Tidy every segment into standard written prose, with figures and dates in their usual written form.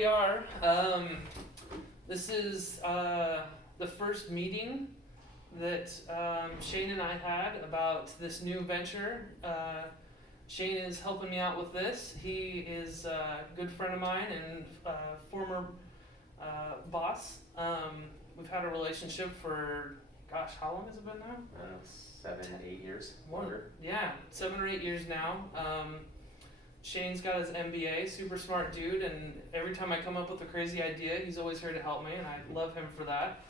we are. This is the first meeting that Shane and I had about this new venture. Shane is helping me out with this. He is a good friend of mine and former boss. We've had a relationship for, gosh, how long has it been now? 7, 8 years. Yeah, 7 or 8 years now. Shane's got his MBA, super smart dude, and every time I come up with a crazy idea, he's always here to help me, and I love him for that.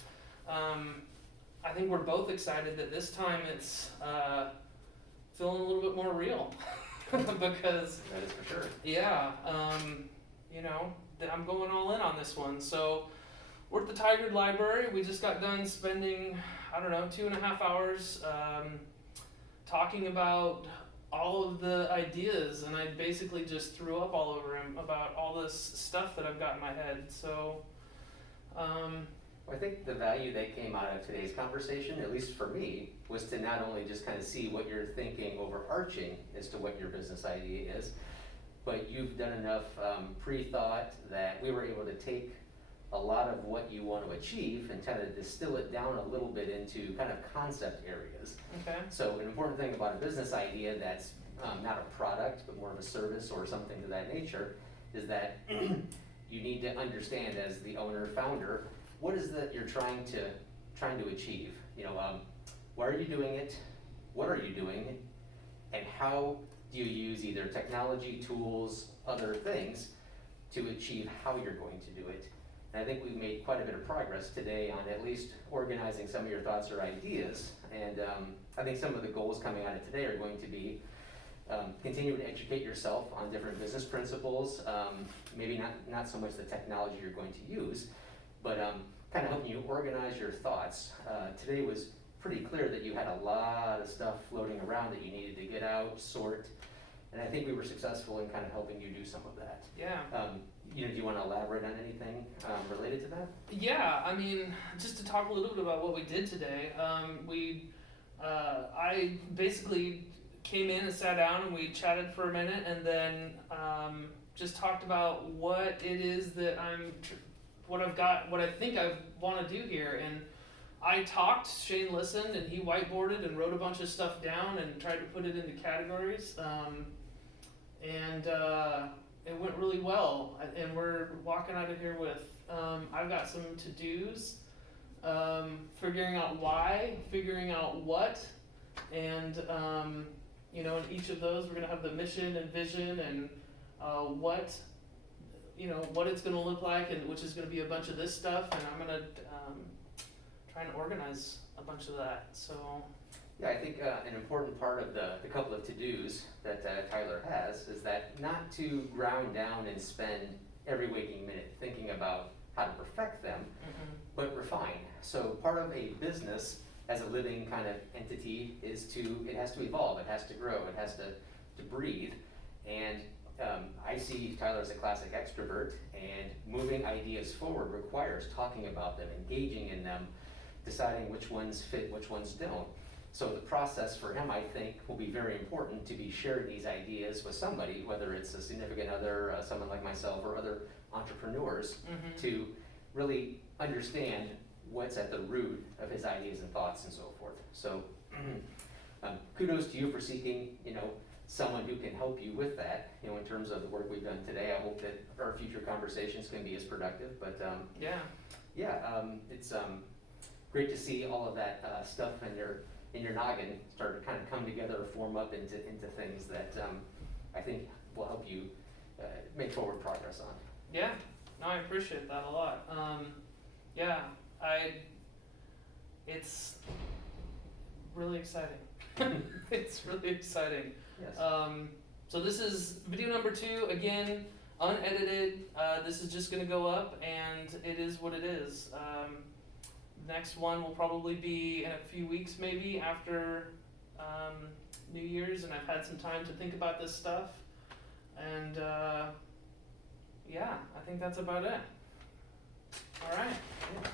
I think we're both excited that this time it's feeling a little bit more real. Because that is for sure. Yeah, you know, I'm going all in on this one. So we're at the Tigard Library. We just got done spending, I don't know, 2.5 hours talking about all of the ideas, and I basically just threw up all over him about all this stuff that I've got in my head. So I think the value that came out of today's conversation, at least for me, was to not only just kind of see what you're thinking overarching as to what your business idea is, but you've done enough pre-thought that we were able to take a lot of what you want to achieve and kind of distill it down a little bit into kind of concept areas. Okay. So an important thing about a business idea that's not a product, but more of a service or something to that nature, is that you need to understand as the owner, founder, what is that you're trying to achieve? You know, why are you doing it? What are you doing? And how do you use either technology, tools, other things to achieve how you're going to do it? And I think we've made quite a bit of progress today on at least organizing some of your thoughts or ideas. And I think some of the goals coming out of today are going to be continue to educate yourself on different business principles, maybe not so much the technology you're going to use, but kind of helping you organize your thoughts. Today was pretty clear that you had a lot of stuff floating around that you needed to get out, sort, and I think we were successful in kind of helping you do some of that. Yeah. You know, do you want to elaborate on anything related to that? Yeah, I mean, just to talk a little bit about what we did today, I basically came in and sat down and we chatted for a minute, and then just talked about what it is that what I think I want to do here. And I talked, Shane listened, and he whiteboarded and wrote a bunch of stuff down and tried to put it into categories. And it went really well. And we're walking out of here with, I've got some to-dos, figuring out why, figuring out what, and you know, in each of those we're going to have the mission and vision and what it's going to look like, and which is going to be a bunch of this stuff, and I'm going to try and organize a bunch of that. So yeah, I think an important part of the couple of to-dos that Tyler has is that not to ground down and spend every waking minute thinking about how to perfect them, but refine. So part of a business as a living kind of entity is it has to evolve, it has to grow, it has to breathe. And I see Tyler as a classic extrovert, and moving ideas forward requires talking about them, engaging in them, deciding which ones fit, which ones don't. So the process for him, I think, will be very important to be sharing these ideas with somebody, whether it's a significant other, someone like myself, or other entrepreneurs, to really understand what's at the root of his ideas and thoughts and so forth. So kudos to you for seeking, someone who can help you with that, in terms of the work we've done today. I hope that our future conversations can be as productive, but it's great to see all of that stuff in your noggin start to kind of come together or form up into things that I think will help you make forward progress on. Yeah, no, I appreciate that a lot. It's really exciting. It's really exciting. Yes. So this is video number 2, again, unedited. This is just gonna go up, and it is what it is. Next one will probably be in a few weeks, maybe after New Year's, and I've had some time to think about this stuff. And I think that's about it. All right. Yeah.